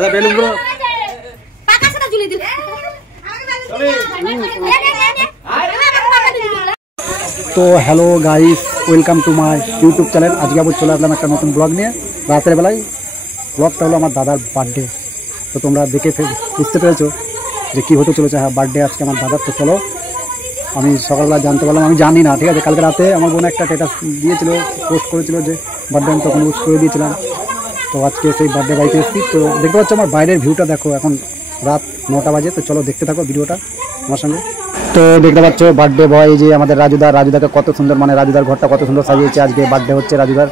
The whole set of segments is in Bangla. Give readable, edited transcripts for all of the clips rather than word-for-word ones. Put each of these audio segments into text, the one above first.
দাদা বেলুনগুলো পাকা সাথে ঝুলিয়ে দিল। তো hello guys, welcome to my YouTube channel. আজকে আবার চলে আসলাম একটা নতুন ব্লগ নিয়ে। রাতের বেলায় ব্লগটা হলো আমার দাদার বার্থডে। তো তোমরা দেখে বুঝতে পেরেছো যে কী হতে চলেছে। হ্যাঁ, বার্থডে আজকে আমার দাদার। তো চলো, আমি সকালবেলা জানতে পারলাম, আমি জানি না, ঠিক আছে। কালকে রাতে আমার বোন একটা স্ট্যাটাস দিয়েছিল, পোস্ট করেছিল যে বার্থডে, আমি তখন উইশ করে দিয়েছিলাম। তো আজকে সেই বার্থডে বাড়িতে এসেছি। তো দেখতে পাচ্ছ আমার বাইরের ভিউটা দেখো, এখন রাত 9টা বাজে। তো চলো দেখতে থাকো ভিডিওটা আমার সঙ্গে। তো দেখতে পাচ্ছ বার্থডে বয় যে আমাদের রাজুদাকে কত সুন্দর, মানে রাজুদার ঘরটা কত সুন্দর সাজিয়েছে। আজকে বার্থডে হচ্ছে রাজুদার।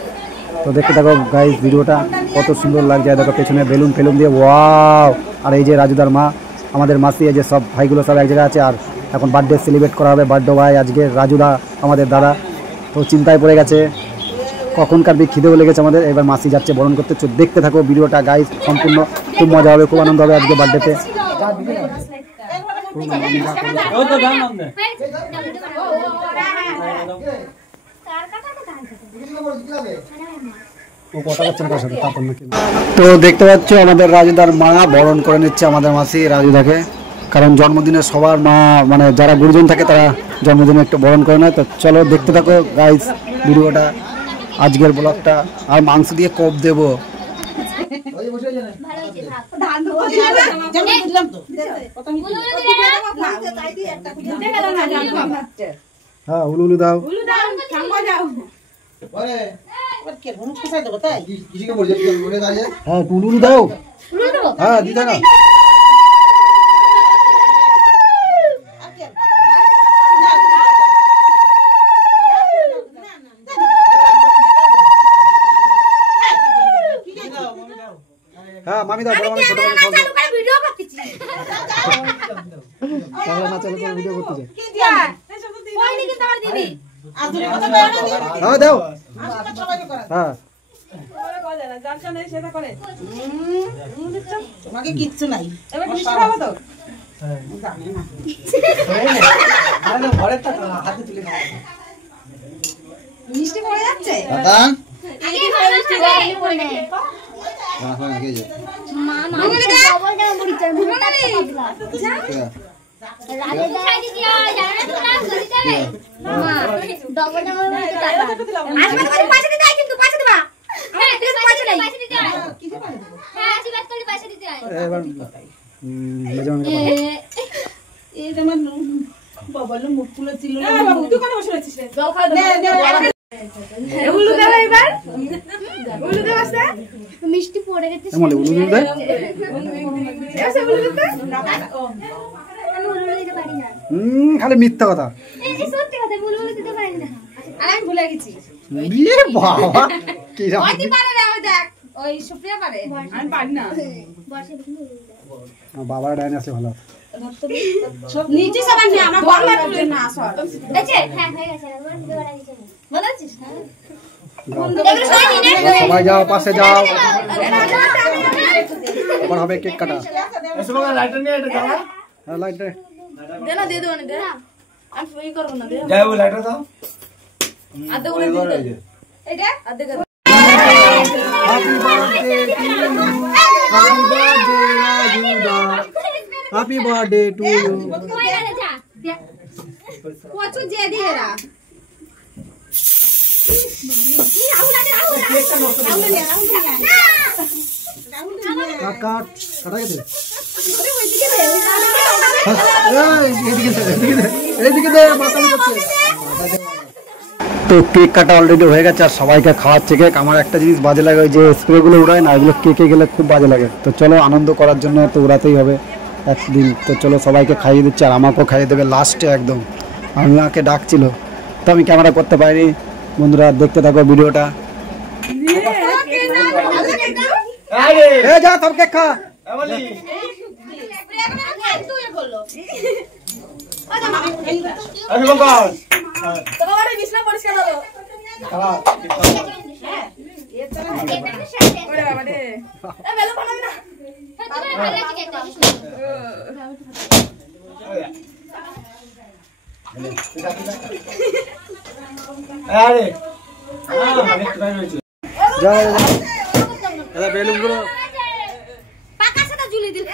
তো দেখতে থাকো গাইস ভিডিওটা, কত সুন্দর লাগছে। দেখো পেছনে বেলুন ফেলুন দিয়ে, ওয়াও। আর এই যে রাজুদার মা, আমাদের মাসি, এই যে সব ভাইগুলো সব এক জায়গায় আছে। আর এখন বার্থডে সেলিব্রেট করা হবে। বার্থডে বয় আজকে রাজুদা, আমাদের দাদা। তো চিন্তায় পড়ে গেছে, কখনকার খিদেও লেগেছে আমাদের। এবার মাসি যাচ্ছে বরণ করতে। দেখতে থাকো ভিডিওটা গাইস, সম্পূর্ণ খুব মজা হবে, খুব আনন্দ হবে আজকে বার্থডেতে। তো দেখতে পাচ্ছ আমাদের রাজুদার মা বরণ করে নিচ্ছে আমাদের মাসি রাজুদাকে। কারণ জন্মদিনে সবার মা, মানে যারা গুরুজন থাকে তারা জন্মদিনে একটু বরণ করে নেয়। তো চলো দেখতে থাকো গাইস ভিডিওটা, আজকের ব্লগটা। আর মাংস দিয়ে কোপ দেবো। হ্যাঁ, উলু দাও। হ্যাঁ, উলু দাও। হ্যাঁ, দিদা না। হ্যাঁ, মামি দাও, বড় মামি, ছোট মামি সব ভিডিও করতেছি। তাহলে না চালু করে ভিডিও করতেছে। কি দিয়া? কই নি কিন্তু আমার দিদি। আজুরে কথা বলো না। হ্যাঁ দাও। হ্যাঁ। ওরে কই জানা, জানছ না সেটা করে। তোমাকে কিচ্ছু নাই। এবার মিষ্টি খাবো তো? হ্যাঁ। জানি না। আরে ঘরে তো হাতে তুলে খাও। মিষ্টি পড়ে যাচ্ছে? দাদা। এই মিষ্টি পড়ে গেছে। না হয় আগে যা। মা না বলটা মুড়ি চাই মুড়ি না রে। রাজে চাই দিও, জানা তো না করে যাবে। মা ডবলটা মুড়ি তো টাকা। আসবে তো পয়সা দিতে আই, কিন্তু পয়সা দিবা। হ্যাঁ, পয়সা নাই। পয়সা দিতে আই। হ্যাঁ, আশীর্বাদ করলে পয়সা দিতে আই। এবার মেজমান কে বল। এই তোমার বাবালো মুখ ফুলে ছিল না। বাবু তুই কোন বসে আছিস রে? জল খা দে দে। উলু দাও এবার। উলু দাও আছে? মিষ্টি পড়ে গেছে। এমন উলু দে। এসে উলু দে। ও আমি উলু দিতে পারি না। খালি মিথ্যা কথা। এই সত্যি কথা, উলু দিতে পারি না। আরে আমি ভুলে গেছি। ইয়ে বাবা, কি জানো? ওই পারে না, ওই দেখ। ওই সুপ্রিয়া পারে। আমি পারি না। বর্ষে বাবার ডাইন আছে ভালো। নিচে সবাই নিয়ে আমরা বড় লাগবে না আসো। দেখে হ্যাঁ হয়ে গেছে, আমার ভিডিও বানাই দিছে। বলাছিস না? সবাই যাও, পাশে যাও। এবার হবে কেক কাটা। এসে বাবা লাইটার নিয়ে এটা দাও। হ্যাঁ, লাইটার দে না, দিয়ে দেব না, দে না। আমি ফ্রি করব না, দে। যাও লাইটার দাও। আদে করে দিতে। এইটা আদে করে। Happy birthday to you. Happy birthday রাজুদা। Happy birthday to you. কচু যে দিয়েরা। তো কেক কাটা অলরেডি হয়ে গেছে, আর সবাইকে খাওয়াচ্ছে কেক। আমার একটা জিনিস বাজে লাগে, ওই যে স্প্রেগুলো উড়ায় না, এগুলো কেকে গেলে খুব বাজে লাগে। তো চলো, আনন্দ করার জন্য তো উড়াতেই হবে একদিন। তো চলো সবাইকে খাইয়ে দিচ্ছে, আর আমাকেও খাইয়ে দেবে লাস্টে একদম। আমাকে ডাকছিল, তো আমি ক্যামেরা করতে পারিনি। বন্ধুরা দেখতে থাকো ভিডিওটা। যা সব কেক খা। বেলুন গুলো ঝুলিয়ে দিল।